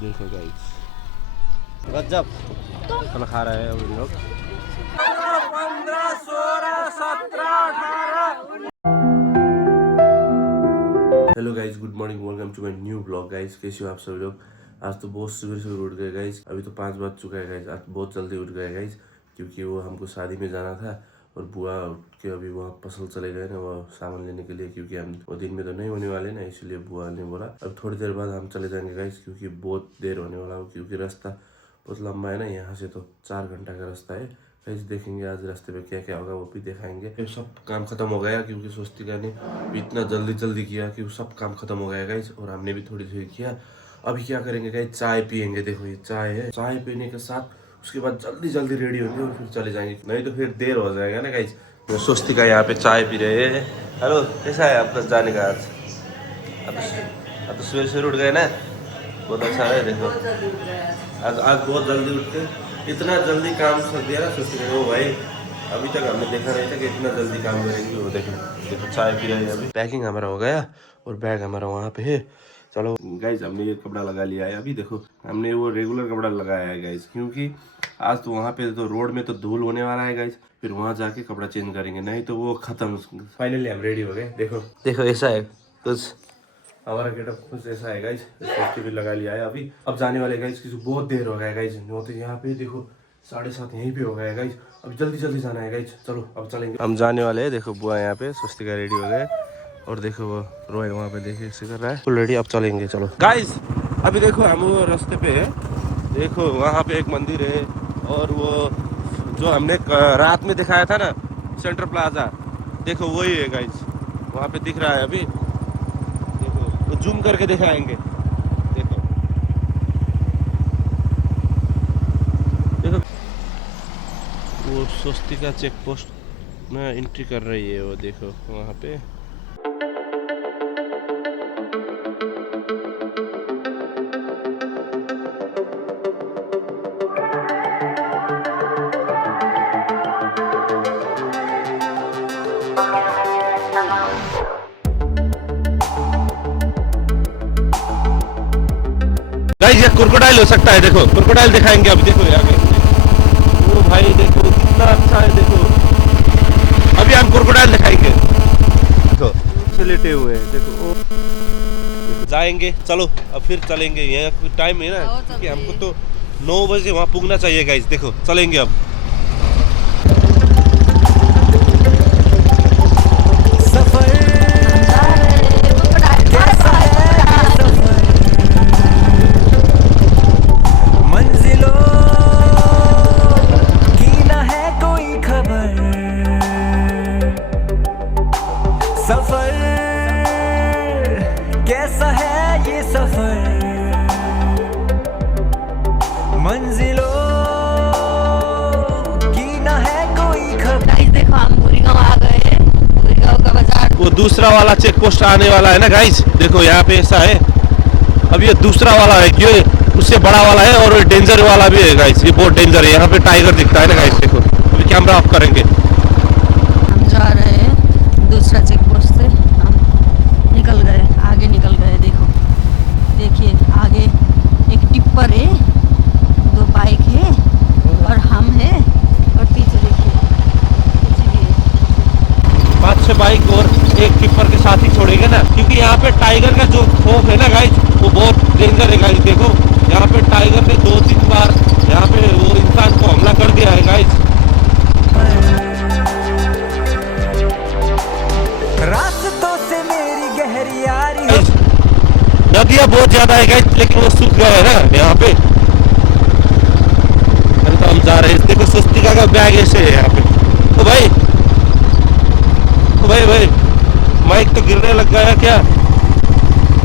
देखो गाइस गजब खाना खा रहे हैं हम लोग। 15, 16, 17, 18। Hello guys, good morning, welcome to my new blog. Guys कैसे हो आप सभी लोग? आज तो बहुत सुबह सुबह उठ गए गाइस। अभी तो 5 बज चुका है गाइस। आज बहुत जल्दी उठ गए गाइस, क्योंकि वो हमको शादी में जाना था और बुआ उठ के अभी वहाँ पसल चले गए ना, वो सामान लेने के लिए, क्योंकि हम वो दिन में तो नहीं होने वाले ना, इसलिए बुआ ने बोला अब थोड़ी देर बाद हम चले जाएंगे गाइस, क्योंकि बहुत देर होने वाला हो, क्योंकि रास्ता बहुत लंबा है ना, यहाँ से तो 4 घंटा का रास्ता है गाइस। देखेंगे आज रास्ते में क्या क्या होगा, वो भी दिखाएंगे। ये सब काम खत्म हो गया, क्योंकि स्वस्तिका ने भी इतना जल्दी जल्दी किया कि सब काम खत्म हो गया गाइस, और हमने भी थोड़ी थोड़ी किया। अभी क्या करेंगे गाइस, चाय पियेंगे। देखो ये चाय है, चाय पीने के साथ उसके बाद जल्दी जल्दी रेडी होंगे और फिर चले जाएंगे, नहीं तो फिर देर हो जाएगा ना गाइस। तो स्वस्तिका यहाँ पे चाय पी रहे हैं। हेलो, कैसा है आपका जाने का आज? अब तो सुबह सुबह उठ गए ना, बहुत अच्छा है। देखो आज बहुत जल्दी उठ के इतना जल्दी काम कर दिया ना स्वस्तिका ने। वो भाई अभी तक हमने देखा नहीं था कि इतना जल्दी काम करेंगे। वो देखो चाय पी रहे हैं अभी। पैकिंग हमारा हो गया और बैग हमारा वहाँ पे है। चलो गाइज, हमने ये कपड़ा लगा लिया है। अभी देखो हमने वो रेगुलर कपड़ा लगाया है गाइज, क्योंकि आज तो वहाँ पे तो रोड में तो धूल होने वाला है गाइज, फिर वहाँ जाके कपड़ा चेंज करेंगे, नहीं तो वो खत्म। फाइनली हम रेडी हो गए। देखो ऐसा है कुछ हमारा गेटअप, कुछ ऐसा है गाइज। सेफ्टी भी लगा लिया है अभी। अब जाने वाले गाइज, किसी बहुत देर हो गया गाइज। तो यहाँ पे देखो 7:30 यहीं पे हो गया गाइज। अब जल्दी जल्दी जाना है गाइज। चलो अब चलेंगे, हम जाने वाले हैं। देखो बुआ यहाँ पे, स्वस्तिका रेडी हो गए, और देखो वो रोहित वहाँ पे देखिए ऐसे कर रहा है। फुल रेडी, अब चलेंगे। चलो गाइज, अभी देखो हम वो रास्ते पे है। देखो वहाँ पे एक मंदिर है, और वो जो हमने रात में दिखाया था ना सेंटर प्लाजा, देखो वही है गाइज। वहाँ पे दिख रहा है अभी, देखो तो जूम करके दिखाएंगे। देखो देखो वो स्वस्तिका चेक पोस्ट में एंट्री कर रही है, वो देखो वहाँ पे। गाइस ये क्रोकोडाइल हो सकता है, देखो क्रोकोडाइल दिखाएंगे अभी। देखो यहाँ पे, ओ भाई देखो कितना अच्छा है। देखो अभी हम क्रोकोडाइल दिखाएंगे। देखो से लेटे हुए हैं, देखो जाएंगे। चलो अब फिर चलेंगे, यहाँ टाइम है ना, क्योंकि हमको तो 9 बजे वहाँ पुगना चाहिए गाइस। देखो चलेंगे अब। सफर कैसा है ये सफर, मंजिलों की ना है कोई खबर। देखो हम गोरेगांव आ गए, गोरेगांव का बाजार। वो दूसरा वाला चेक पोस्ट आने वाला है ना गाइस। देखो यहाँ पे ऐसा है, अब ये दूसरा वाला है, क्यों उससे बड़ा वाला है, और डेंजर वाला भी है गाइस। ये बहुत डेंजर है, यहाँ पे टाइगर दिखता है ना गाइस। देखो अभी कैमरा ऑफ करेंगे। हम जा रहे हैं दूसरा चेक पोस्ट से, हम निकल गए, आगे निकल गए। देखो देखिए आगे एक टिप्पर है, 2 बाइक है और हम है, और पीछे देखिए पीछे भी है। 5-6 बाइक और एक टिप्पर के साथ ही छोड़ेंगे ना, क्योंकि यहाँ पे टाइगर का जो खौफ है ना गाइस, वो बहुत डेंजर है गाइस। देखो यहाँ पे टाइगर ने 2-3 बार यहाँ पे वो इंसान को हमला कर दिया है गाइस। रास्तों से मेरी गहरी यारी है। नदियाँ बहुत ज्यादा है गाइस, लेकिन वो सूख गया है ना यहाँ पे। तो हम जा रहे हैं। देखो स्वस्तिका का बैग ऐसे है यहाँ पे। तो भाई भाई माइक तो गिरने लग गया क्या?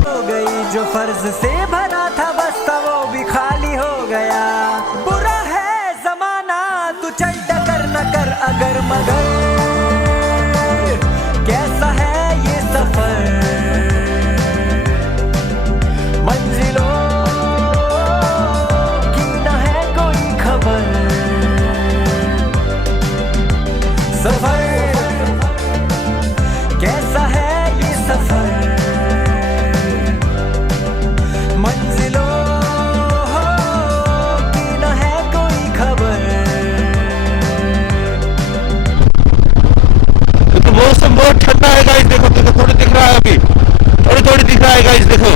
हो गई जो फर्ज से भरा था बस्ता, वो भी खाली हो गया। बुरा है जमाना, तू चल टकर न कर अगर मगर। कैसा है ये सफर, मंजिलों की न है कोई खबर। सफर कैसा है ये सफर, मंजिलों थोड़ी दिख रहा है गाइस, देखो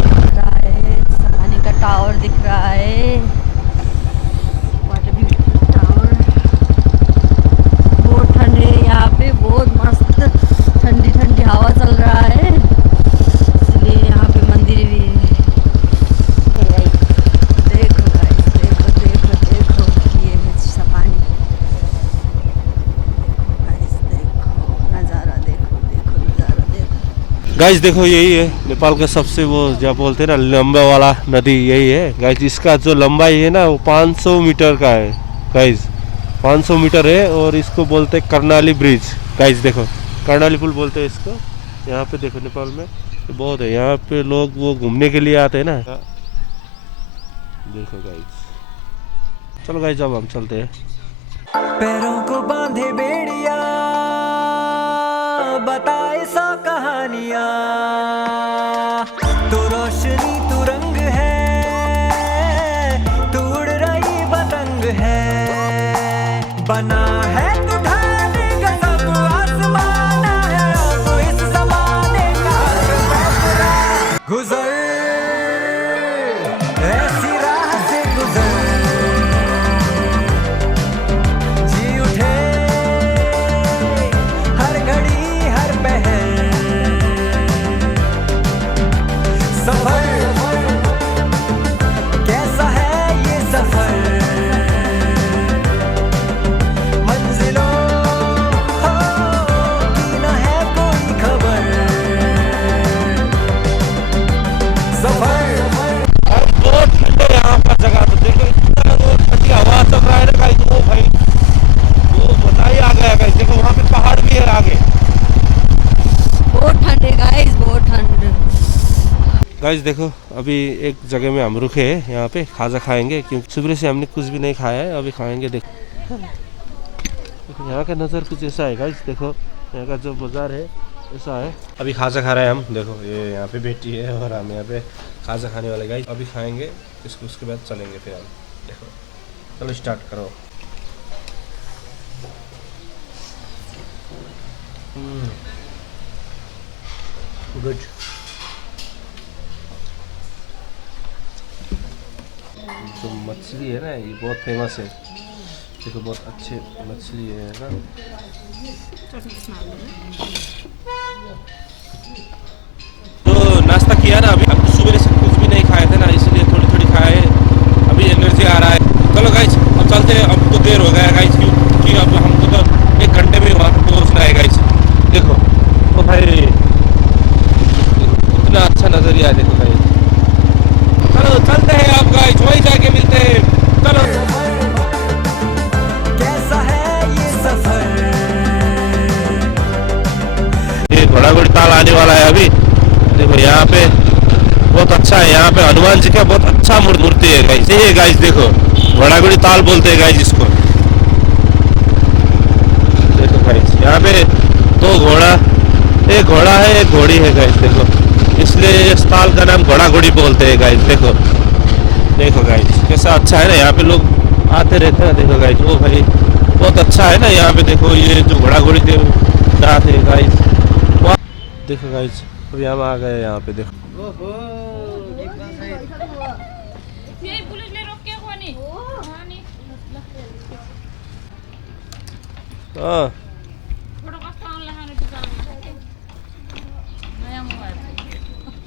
सपानी का टावर दिख रहा है। What a beautiful tower। बहुत ठंड है यहाँ पे, बहुत मस्त ठंडी ठंडी हवा चल रहा है, इसलिए यहाँ पे मंदिर भी है। देखो गाइस, देखो देखो देखो, ये है सपानी। गाइस देखो नज़ारा, देखो देखो नज़ारा देखो। गाइस देखो, यही है नेपाल का सबसे वो जो बोलते हैं ना लंबा वाला नदी, यही है गाइस। इसका जो लंबाई है ना वो 500 मीटर का है गाइस, 500 मीटर है। और इसको बोलते हैं कर्णाली ब्रिज गाइस। देखो कर्णाली पुल बोलते हैं इसको। यहाँ पे देखो नेपाल में तो बहुत है, यहाँ पे लोग वो घूमने के लिए आते हैं ना। देखो गाइस, चलो गाइस अब हम चलते हैं। पैरों को बांधे बेड़िया, बताए सौ कहानियां, तू रोशनी तू रंग है, तू उड़ रही पतंग है, बना है तू ढाने का सब आसमान है, तू इस जमाने का फैसला। गुजर ऐसी राह से गुजर, जी उठे हर घड़ी हर पहर, सफर कैसा है ये सफर, मंजिलों हो की न है कोई खबर, सफर। बहुत ठंडे यहाँ पर जगह, तो देखो इतना वो ठंडी हवा चल रहा है ना गाइस। वो भाई वो बताइए आ गया गाइस, देखो वहाँ पे पहाड़ भी है आगे। बहुत ठंड है गाइस, बहुत ठंड। गाइस देखो अभी एक जगह में हम रुके हैं, यहाँ पे खाजा खाएंगे क्योंकि सुबह से हमने कुछ भी नहीं खाया है, अभी खाएंगे। देखो यहाँ का नज़र कुछ ऐसा है गाइस। देखो यहाँ का जो बाजार है ऐसा है। अभी खाजा खा रहे हैं हम, देखो ये यहाँ पे बेटी है और हम यहाँ पे खाजा खाने वाले गाइस। अभी खाएंगे इसको, उसके बाद चलेंगे फिर हम। देखो चलो स्टार्ट करो। गुड। जो मछली है ना ये बहुत फेमस है, देखो बहुत अच्छे मछली है ना। तो नाश्ता किया ना, अभी हम सुबह से कुछ भी नहीं खाए थे ना, इसलिए थोड़ी थोड़ी खाए, अभी एनर्जी आ रहा है। चलो गाइस अब चलते हैं, अब तो देर हो गया है गाइस, क्योंकि अब हमको तो 1 घंटे में वहाँ पर पहुँचना है गाइस। देखो तो भाई इतना अच्छा नज़रिया है, देखो गाइस। चलो चलते हैं अब गाइस, वहीं जाके मिलते हैं। चलो कैसा है ये सफर, ये घोड़ाघोड़ी ताल आने वाला है अभी। देखो यहाँ पे बहुत अच्छा है, यहाँ पे हनुमान जी का बहुत अच्छा मूर्ति है गाइस। ये गाइस देखो घोड़ाघोड़ी ताल बोलते हैं गाइस इसको। देखो गाइस यहाँ पे 2 घोड़ा, एक घोड़ा है एक घोड़ी है गाइस। देखो इसलिए इस ताल का नाम घोड़ाघोड़ी बोलते हैं गाइस। देखो देखो गाइस कैसा अच्छा है ना, यहाँ पे लोग आते रहते हैं। देखो गाइस वो भाई बहुत अच्छा है ना यहाँ पे। देखो ये जो घोड़ाघोड़ी जाते हैं गाइस। देखो गाइस अभी हम आ गए यहाँ पे। देखो हाँ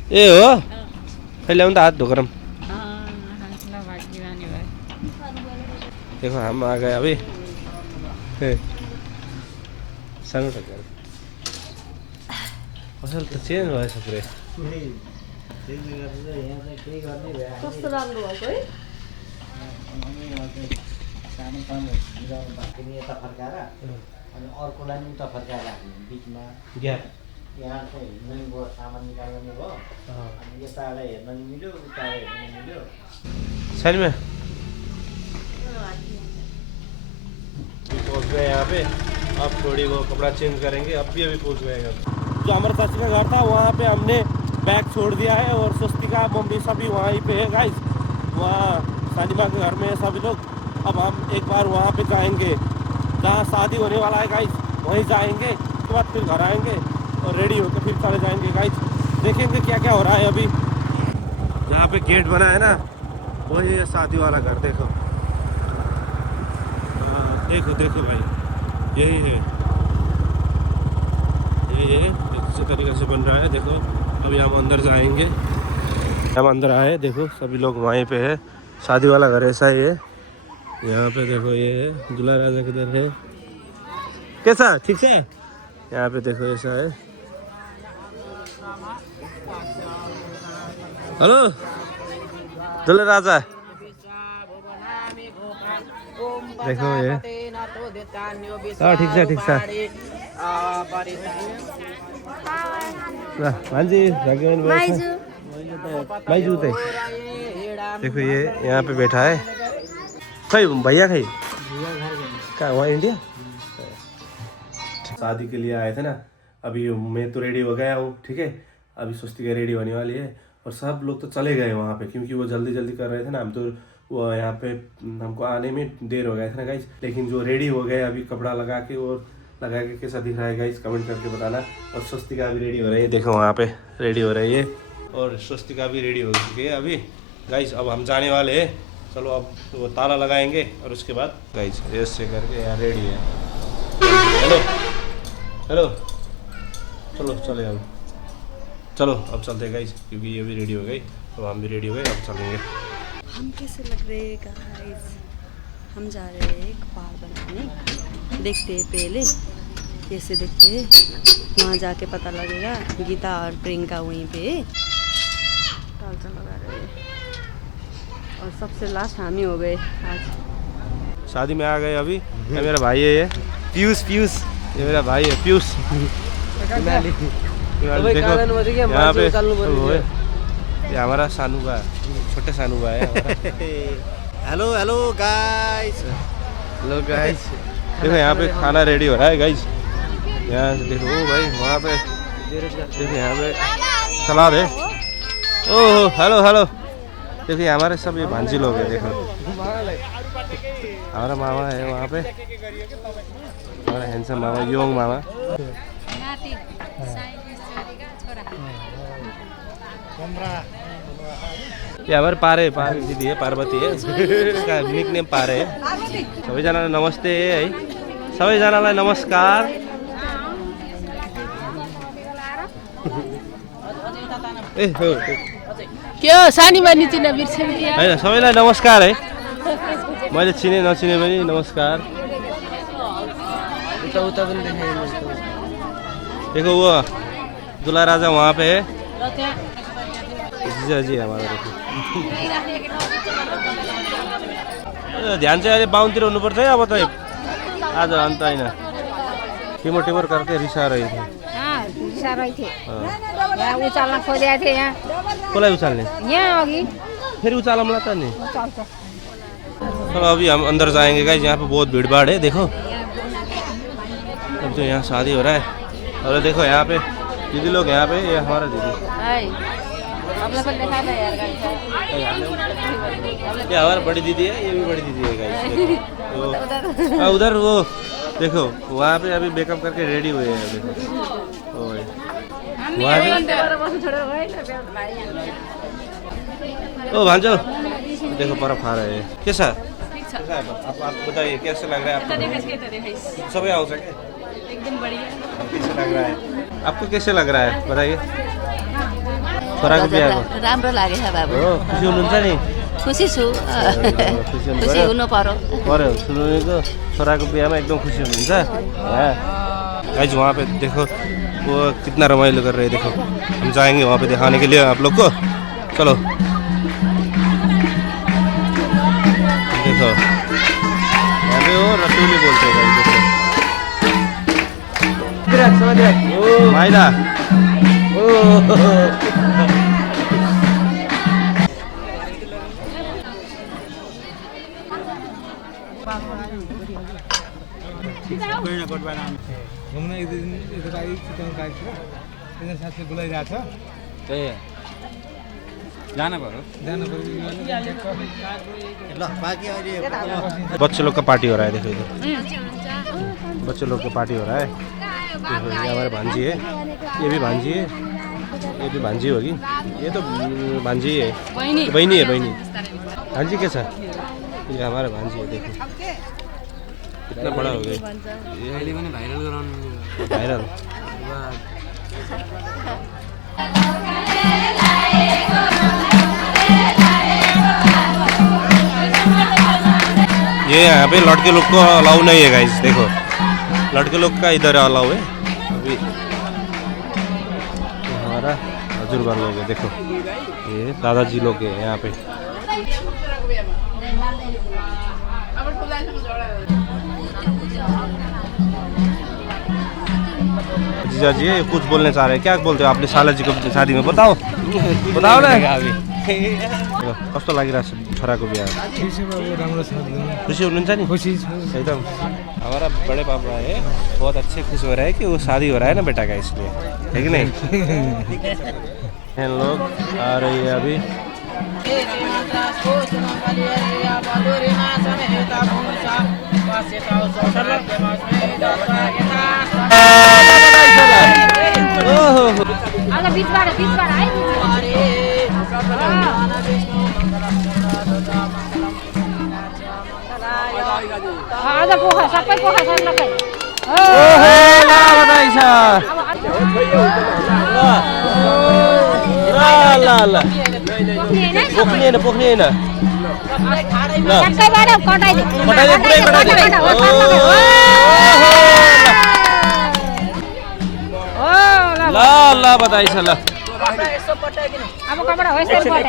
ए हो पहले हम तो हाथ धोकर हम। देखो हम आ गए अभी। सानो टक्कर असल त चेन्ज भएछ पुरै। कस्तो राम्रो भएको है। सानो पानी मिलाउनु यता फर्काएर अनि अर्कोलाई पनि उता फर्काएर राख्ने बिचमा ग्याप यहाँ चाहिँ हिँड्नु नि भयो, सामान निकाल्नु भयो, अनि यताबाट हेर्न नि मिल्यो, उताबाट हेर्न नि मिल्यो। साइडमा पहुँच गए यहाँ पे। अब थोड़ी वो कपड़ा चेंज करेंगे, अब भी अभी पहुँच गए। जो अमर चाची का घर था वहाँ पे हमने बैग छोड़ दिया है और स्वस्तिका मम्मी सभी वहीं पे है गाइस। वहाँ सानिमा के घर में सभी लोग। अब हम एक बार वहाँ पे जाएंगे जहाँ शादी होने वाला है गाइस, वहीं जाएंगे। उसके बाद फिर घर आएंगे और रेडी होकर फिर चले जाएंगे गाइस। देखेंगे क्या क्या हो रहा है अभी। जहाँ पे गेट बना है ना वही है शादी वाला घर। देखो देखो देखो भाई, यही है, यही है, इसी तरीके से बन रहा है। देखो अभी हम अंदर जाएंगे। हम अंदर आए, देखो सभी लोग वहीं पे है। शादी वाला घर ऐसा ही है। यहाँ पे देखो ये है, दूल्हा राजा किधर है, कैसा ठीक है। यहाँ पे देखो ऐसा है। हेलो दूल्हा राजा, देखो ये। हाँ ठीक है ठीक है। मांझी माइजू ते देखो ये यहाँ पे बैठा है। खै भैया खै कहाँ, वहाँ इंडिया। शादी के लिए आए थे ना, अभी मैं तो रेडी हो गया हूँ, ठीक है। अभी स्वस्तिका रेडी होने वाली है और सब लोग तो चले गए वहाँ पे, क्योंकि वो जल्दी जल्दी कर रहे थे ना। हम तो वो यहाँ पे हमको आने में देर हो गया था ना गाइस। लेकिन जो रेडी हो गए अभी कपड़ा लगा के, और लगा के कैसा दिख रहा है गाइस कमेंट करके बताना। और स्वस्तिका भी रेडी हो रही है, देखो वहाँ पे रेडी हो रही है। और स्वस्तिका भी रेडी हो चुकी है अभी गाइस। अब हम जाने वाले हैं, चलो अब वो ताला लगाएंगे और उसके बाद गाइस ऐसे करके यहाँ रेडी है। हेलो हेलो चलो चले अब, चलो अब चलते हैं गाइस, क्योंकि ये भी रेडी हो गई, तो हम भी रेडी हो गए, अब चलेंगे। हम कैसे लग रहे हैं गाइस? हम जा रहे हैं कपाल बनाने। देखते हैं पहले कैसे दिखते हैं, वहाँ जाके पता लगेगा। गीता और प्रियंका वहीं पे टालचा लगा रहे हैं और सबसे लास्ट हम ही हो गए आज। शादी में आ गए अभी। ये मेरा भाई है, ये पीयूष, पीयूष ये मेरा भाई है पीयूष। देखो यहाँ पे ये हमारा सानू का, छोटे सानू का है। Hello hello guys, hello guys, देखो यहाँ पे खाना रेडी हो रहा है गाइस। यहाँ से देखो ओ भाई, वहाँ पे देखो यहाँ पे सलाद है। ओह हेलो हेलो, देखिए हमारे सब ये भांजी लोग हैं। देखो हमारा मामा है वहाँ पे, हमारा हैंडसम मामा, योंग मामा। ये हमारे पारे पारे दीदी है, पार्वती है, उसका निक नेम पारे है। सबैजनालाई नमस्ते है, सबैजनालाई नमस्कार। ए हो के हो सानी बानी चिने बिर्सेन के हैन, सबैलाई नमस्कार है। मैले चिने नचिने पनि नमस्कार। उता पनि देखाइदिनु। देखो वो दूल्हा राजा वहाँ पे है, जीजा जी हमारा। देखो ध्यान चाहिँ अहिले बाहुनतिर हुनुपर्छ है अब त। आज अन्त होइन, टिमोर टिमोर करके रिसा रही थी। रिसा रही थे यहाँ उचाल्न खोजेको थिएँ यहाँ। कसलाई उचाल्ने? यहाँ अघि फिर उचालमला त नि। चलो अभी हम अंदर जाएंगे गाइस। यहाँ पे बहुत भीड़ भाड़ है, देखो अब तो यहाँ शादी हो रहा है। और देखो यहाँ पे दीदी लोग, यहाँ पे ये हमारा दीदी, ये हमारा बड़ी दीदी है, ये भी बड़ी दीदी है गाइस। तो उधर वो देखो वहाँ पे अभी मेकअप करके रेडी हुए हैं। देखो वहाँ ओ भांजो देखो बर्फ आ रहे हैं। कैसा आप बताइए कैसा लग रहा है आपको? सबै आउँछ क्या? एकदम बढ़िया। कैसा लग रहा है आपको? कैसे लग रहा है बताइए? छोराको बिहाको राम्रो लाग्यो छ बाबु। हो, खुसी हुनुहुन्छ नि? खुसी छु, खुसी हुनु पर्यो। सुनेको छोराको बिहामा एकदम खुसी हुनुहुन्छ। गाइस वहाँ पे देखो वो कितना रमाइलो कर रहे हैं। देखो हम जाएंगे वहाँ पे दिखाने के लिए आप लोग को। चलो देखो यहाँ पे वो रतौली बोलते हैं। देखो माइला घुम्न एक दिन यता लागि चितवन गएको थियो, एकजना साथीले बोलाइरहेको छ। त्यही जानु पर्यो। ल बाँकी अहिले बच्चे लोग का पार्टी हो रहा है। देखो इधर बच्चे लोग का पार्टी हो रहा है। देखो ये हमारे भांजी है, ये भी भांजी है, ये भी भांजी होगी, ये तो भांजी है, बहनी है बहनी। भांजी कैसा? ये हमारा भांजी है, देखो कितना बड़ा हो गया ये। वायरल ये यहाँ पे लड़के लोग को अलाउ नहीं है गाइस, देखो लड़के लोग का इधर अलाउ है। अभी हमारा बुजुर्ग लोग है, देखो ये दादाजी लोग है यहाँ पे। जीजा जी कुछ बोलने चाह रहे हैं, क्या बोलते हो आपने साला जी को शादी में? बताओ बताओ ना। कस्तो लागिरहेको छ छोराको बिहा? खुसी हुनुहुन्छ नि? खुसी एकदम। हमारा बड़े पापा है, बहुत अच्छे खुश हो रहा है कि वो शादी हो रहा है ना बेटा का, इसलिए है कि नहीं? हम लोग आ रही है अभी। सबै पोखा सर्लकै पोख्ने होइन सबैबाट कटाइदे ल ल बधाई छ ल। अब कपडा हो यसरी कटाइ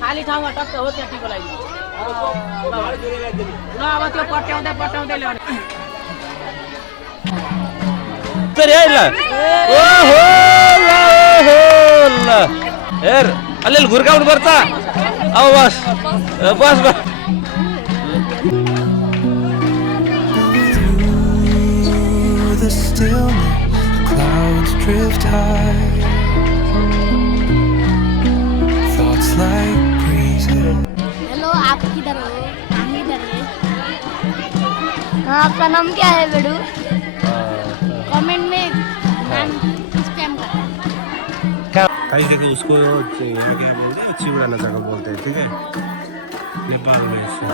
खाली ठाउँमा टक्क हो त्यहाँ टिको लगाइदिनु ल। अब त्यो पट्याउँदै पट्याउँदै ल्याउने हेर अलिअलि घुर्काउनु पर्छ। अब बस बस बस। The stillness, clouds drift high. Thoughts like breezes. Hello, आप किधर हो? हम इधर हैं। हाँ, आपका नाम क्या है बेडू? कमेंट में नाम स्पैम करना। गाइस देखो उसको यहाँ क्या बोलते हैं, चिवड़ा नशा को बोलते हैं, ठीक है नेपाल में इससे।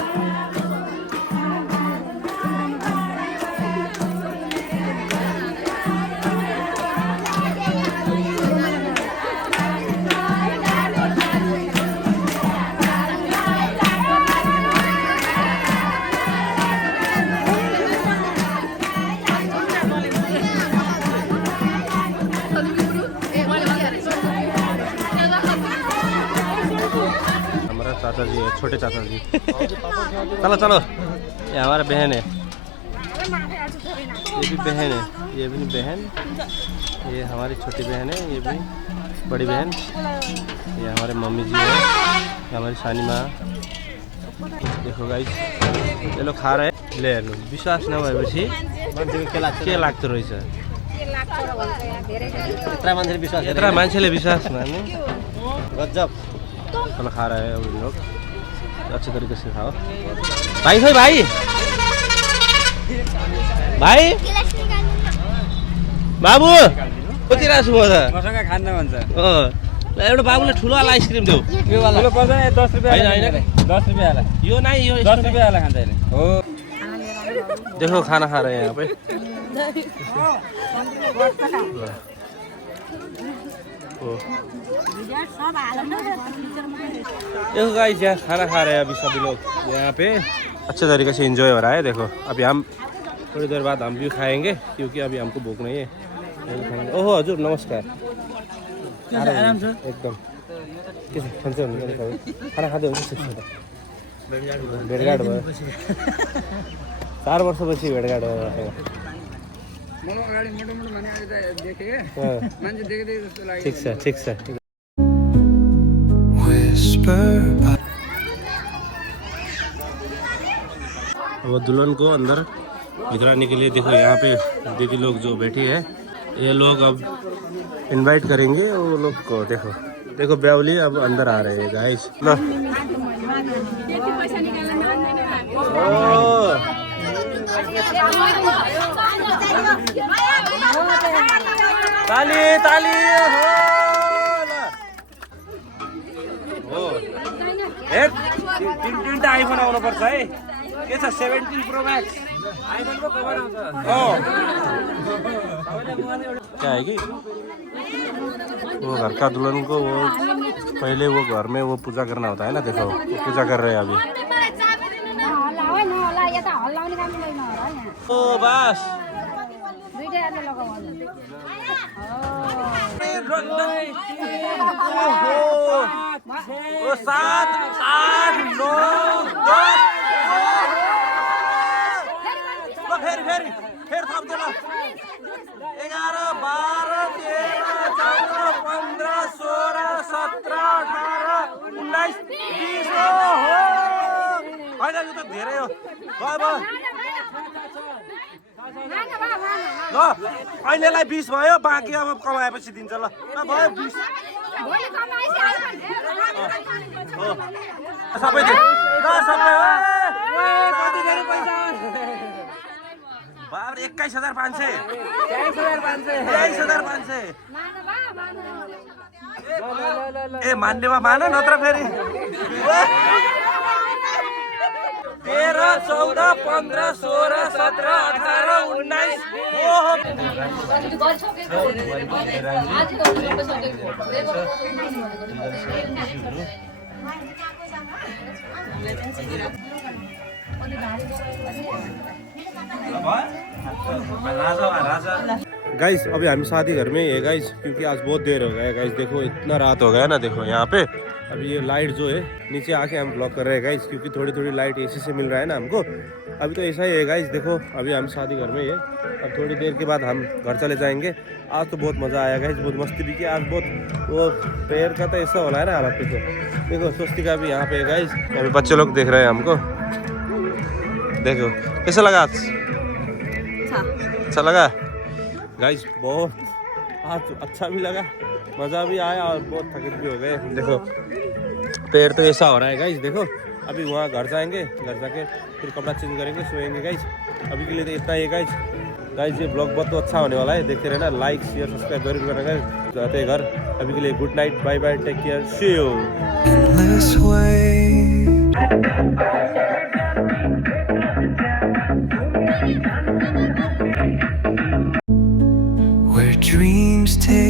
चाचा जी है, छोटे चाचा जी। चलो चलो, ये हमारा बहन है, ये भी बहन है, ये भी बहन, ये हमारी छोटी बहन है, ये भी बड़ी बहन, ये हमारे मम्मी जी है, ये हमारी सानी माँ। देखो गाइस ये लोग खा रहे हैं। ले विश्वास नभएपछि के लाग्दो रहेछ? यत्रा मान्छेले विश्वास मान्ने गजब। चलो खा रहा है उन लोग, अच्छे तरीके से खाओ। भाइ खोइ भाइ भाइ बाबु कतिरहेको छु म त मसँग खान्न भन्छ। एउटा बाबुले ठुलो वाला आइसक्रिम देऊ। यो वाला ठुलो पर्छ 10 रुपैयाँ हैन 10 रुपैयाँ वाला। यो नै यो 10 रुपैयाँ वाला खान्छ अहिले। हो देखो खाना खा रहे हैं यहाँ पे। देखो गाइस यहाँ खाना खा रहे हैं अभी सभी लोग यहाँ पे, अच्छे तरीके से एंजॉय हो रहा है। देखो अभी हम थोड़ी देर बाद हम भी खाएंगे क्योंकि अभी हमको भूख नहीं है। ओहो हजुर नमस्कार। आराम छ एकदम खाना खाँदै हुन्छ भेटघाट भयो 4 वर्षपछि भेटघाट भयो। मलाई अगाडि मोटो मोटो भने अहिले त देखे के मान्छे देख्दै जस्तो लाग्यो। ठीक छ ठीक छ। अब दुल्हन को अंदर भितराने के लिए देखो यहाँ पे दीदी लोग जो बैठी है, ये लोग अब इनवाइट करेंगे वो लोग को। देखो देखो ब्याउली अब अंदर आ रहे हैं गाइस। लो ताली ताली हो हेर तीनटा आइफोन आउनुपर्छ है के छ 17 प्रो मैक्स आइफोनको कभर आउँछ क्या है कि वो घर का दुल्हन को वो पहले वो घर में वो पूजा करना होता है ना देखो वो पूजा कर रहे हैं अभी ओ बस ओ 7 8 9 10 फिर थप देना 11 12 13 14 15 16 17 18 19 20 हो होइन यो त धेरै हो अब ल अहिलेलाई 20 भयो बाँकी अब कमाएपछि दिन्छ ल भयो 20 सबै दे ल सबै बाबर 21,500 23,500 ए मान्नेमा मान नत्र फेरि 13 14 15 16 17 18 19 ओहो गाइस अभी हम शादी घर में ही है गाइस क्योंकि आज बहुत देर हो गया गाइस देखो इतना रात हो गया ना देखो यहाँ पे अभी ये लाइट जो है नीचे आके हम ब्लॉक कर रहे हैं गाइस क्योंकि थोड़ी थोड़ी लाइट एसी से मिल रहा है ना हमको अभी तो ऐसा ही है गाइस देखो अभी हम शादी घर में ही है अब थोड़ी देर के बाद हम घर चले जाएंगे आज तो बहुत मज़ा आया गाइस बहुत मस्ती भी की आज बहुत वो पैर का तो ऐसा हो रहा है ना हालत पे देखो स्वस्तिका भी यहाँ पे है गाइस अभी बच्चे लोग देख रहे हैं हमको देखो कैसा लगा अच्छा लगा गाइस बहुत आज अच्छा भी लगा मज़ा भी आया और बहुत थकित भी हो गए देखो पैर तो ऐसा हो रहा है गाइस देखो अभी वहाँ घर जाएंगे घर जाके फिर कपड़ा चेंज करेंगे सोएंगे गाइस अभी के लिए तो इतना ही है गाइस ये ब्लॉग बहुत तो अच्छा होने वाला है देखते रहना लाइक शेयर सब्सक्राइब जरूर करना गाइस जाते हैं घर अभी के लिए good night bye bye take care see you Where dreams take